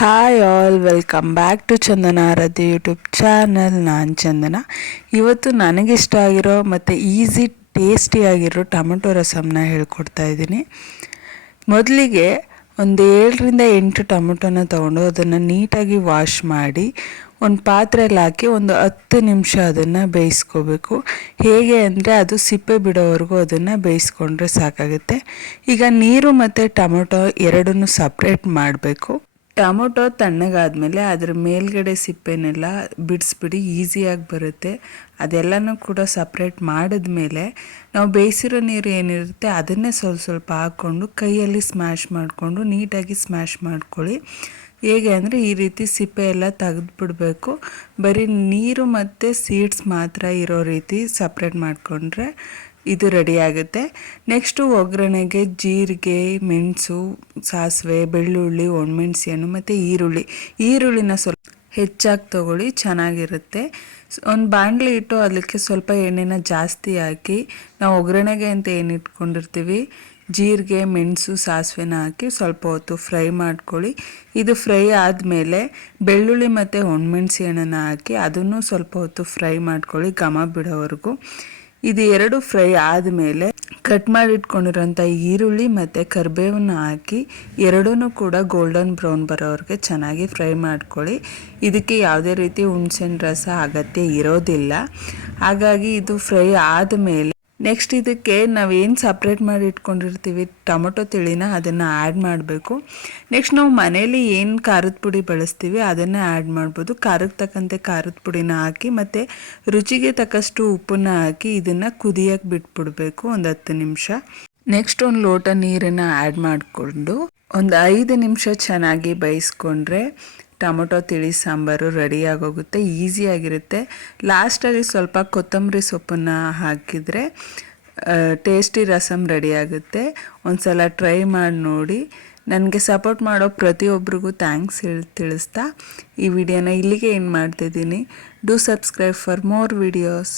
Hi all, welcome back to Chandana Aradhya YouTube channel. ನಾನು ಚಂದನ. ಇವತ್ತು ನನಗಿಷ್ಟ ಆಗಿರೋ ಮತ್ತು ಈಸಿ ಟೇಸ್ಟಿಯಾಗಿರೋ ಟೊಮೆಟೊ ರಸಮ್ನ ಹೇಳ್ಕೊಡ್ತಾ ಇದ್ದೀನಿ. ಮೊದಲಿಗೆ ಒಂದು 7ರಿಂದ 8 ಟೊಮೆಟೊನ ತೊಗೊಂಡು ಅದನ್ನು ನೀಟಾಗಿ ವಾಶ್ ಮಾಡಿ ಒಂದು ಪಾತ್ರೆಯಲ್ಲಿ ಹಾಕಿ ಒಂದು 10 ನಿಮಿಷ ಅದನ್ನು ಬೇಯಿಸ್ಕೋಬೇಕು. ಹೇಗೆ ಅಂದರೆ ಅದು ಸಿಪ್ಪೆ ಬಿಡೋವರೆಗೂ ಅದನ್ನು ಬೇಯಿಸ್ಕೊಂಡ್ರೆ ಸಾಕಾಗುತ್ತೆ. ಈಗ ನೀರು ಮತ್ತು ಟೊಮೆಟೊ ಎರಡನ್ನೂ ಸಪ್ರೇಟ್ ಮಾಡಬೇಕು. ಟೊಮೊಟೊ ತಣ್ಣಗಾದ್ಮೇಲೆ ಅದ್ರ ಮೇಲ್ಗಡೆ ಸಿಪ್ಪೆನೆಲ್ಲ ಬಿಡಿಸ್ಬಿಡಿ, ಈಸಿಯಾಗಿ ಬರುತ್ತೆ. ಅದೆಲ್ಲನೂ ಕೂಡ ಸಪ್ರೇಟ್ ಮಾಡಿದ್ಮೇಲೆ ನಾವು ಬೇಯಿಸಿರೋ ನೀರು ಏನಿರುತ್ತೆ ಅದನ್ನೇ ಸ್ವಲ್ಪ ಸ್ವಲ್ಪ ಹಾಕ್ಕೊಂಡು ಕೈಯಲ್ಲಿ ಸ್ಮ್ಯಾಶ್ ಮಾಡಿಕೊಂಡು ನೀಟಾಗಿ ಸ್ಮ್ಯಾಶ್ ಮಾಡ್ಕೊಳ್ಳಿ. ಹೇಗೆ ಅಂದರೆ ಈ ರೀತಿ ಸಿಪ್ಪೆ ಎಲ್ಲ ತೆಗೆದುಬಿಡಬೇಕು. ಬರೀ ನೀರು ಮತ್ತು ಸೀಡ್ಸ್ ಮಾತ್ರ ಇರೋ ರೀತಿ ಸಪ್ರೇಟ್ ಮಾಡಿಕೊಂಡ್ರೆ ಇದು ರೆಡಿ ಆಗುತ್ತೆ. ನೆಕ್ಸ್ಟು ಒಗ್ಗರಣೆಗೆ ಜೀರಿಗೆ, ಮೆಣಸು, ಸಾಸಿವೆ, ಬೆಳ್ಳುಳ್ಳಿ, ಒಣಮೆಣಸಿನ ಮತ್ತು ಈರುಳ್ಳಿನ ಸ್ವಲ್ಪ ಹೆಚ್ಚಾಗಿ ತೊಗೊಳ್ಳಿ, ಚೆನ್ನಾಗಿರುತ್ತೆ. ಒಂದು ಬಾಣಲಿ ಇಟ್ಟು ಅದಕ್ಕೆ ಸ್ವಲ್ಪ ಎಣ್ಣೆನ ಜಾಸ್ತಿ ಹಾಕಿ ನಾವು ಒಗ್ಗರಣೆಗೆ ಅಂತ ಏನು ಇಟ್ಕೊಂಡಿರ್ತೀವಿ ಜೀರಿಗೆ, ಮೆಣಸು, ಸಾಸಿವೆನ ಹಾಕಿ ಸ್ವಲ್ಪ ಹೊತ್ತು ಫ್ರೈ ಮಾಡ್ಕೊಳ್ಳಿ. ಇದು ಫ್ರೈ ಆದಮೇಲೆ ಬೆಳ್ಳುಳ್ಳಿ ಮತ್ತು ಒಣಮೆಣಸಿ ಹಣ್ಣನ್ನು ಹಾಕಿ ಅದನ್ನು ಸ್ವಲ್ಪ ಹೊತ್ತು ಫ್ರೈ ಮಾಡ್ಕೊಳ್ಳಿ ಘಮ ಬಿಡೋವರೆಗೂ. ಇದು ಎರಡು ಫ್ರೈ ಆದಮೇಲೆ ಕಟ್ ಮಾಡಿ ಇಟ್ಕೊಂಡಿರೋಂಥ ಈರುಳ್ಳಿ ಮತ್ತು ಕರಿಬೇವನ್ನ ಹಾಕಿ ಎರಡೂ ಕೂಡ ಗೋಲ್ಡನ್ ಬ್ರೌನ್ ಬರೋವರೆಗೆ ಚೆನ್ನಾಗಿ ಫ್ರೈ ಮಾಡ್ಕೊಳ್ಳಿ. ಇದಕ್ಕೆ ಯಾವುದೇ ರೀತಿ ಹುಣಸೆಹಣ್ಣು ರಸ ಅಗತ್ಯ ಇರೋದಿಲ್ಲ. ಹಾಗಾಗಿ ಇದು ಫ್ರೈ ಆದಮೇಲೆ ನೆಕ್ಸ್ಟ್ ಇದಕ್ಕೆ ನಾವೇನು ಸಪ್ರೇಟ್ ಮಾಡಿ ಇಟ್ಕೊಂಡಿರ್ತೀವಿ ಟೊಮೊಟೊ ತಿಳಿನ ಅದನ್ನು ಆ್ಯಡ್ ಮಾಡಬೇಕು. ನೆಕ್ಸ್ಟ್ ನಾವು ಮನೇಲಿ ಏನು ಖಾರದ ಪುಡಿ ಬಳಸ್ತೀವಿ ಅದನ್ನೇ ಆ್ಯಡ್ ಮಾಡ್ಬೋದು. ಖಾರಕ್ಕೆ ತಕ್ಕಂತೆ ಖಾರದ ಪುಡಿನ ಹಾಕಿ ಮತ್ತು ರುಚಿಗೆ ತಕ್ಕಷ್ಟು ಉಪ್ಪನ್ನ ಹಾಕಿ ಇದನ್ನು ಕುದಿಯೋಕ್ಕೆ ಬಿಟ್ಬಿಡಬೇಕು ಒಂದು 10 ನಿಮಿಷ. ನೆಕ್ಸ್ಟ್ ಒಂದು ಲೋಟ ನೀರನ್ನು ಆ್ಯಡ್ ಮಾಡಿಕೊಂಡು ಒಂದು 5 ನಿಮಿಷ ಚೆನ್ನಾಗಿ ಬೇಯಿಸ್ಕೊಂಡ್ರೆ ಟೊಮೊಟೊ ತಿಳಿ ಸಾಂಬಾರು ರೆಡಿಯಾಗೋಗುತ್ತೆ, ಈಸಿಯಾಗಿರುತ್ತೆ. ಲಾಸ್ಟಲ್ಲಿ ಸ್ವಲ್ಪ ಕೊತ್ತಂಬರಿ ಸೊಪ್ಪನ್ನು ಹಾಕಿದರೆ ಟೇಸ್ಟಿ ರಸಮ್ ರೆಡಿಯಾಗುತ್ತೆ. ಒಂದು ಸಲ ಟ್ರೈ ಮಾಡಿ ನೋಡಿ. ನನಗೆ ಸಪೋರ್ಟ್ ಮಾಡೋ ಪ್ರತಿಯೊಬ್ಬರಿಗೂ ಥ್ಯಾಂಕ್ಸ್ ತಿಳಿಸ್ತಾ ಈ ವಿಡಿಯೋನ ಇಲ್ಲಿಗೆ ಏನು ಮಾಡ್ತಿದ್ದೀನಿ. Do subscribe for more videos.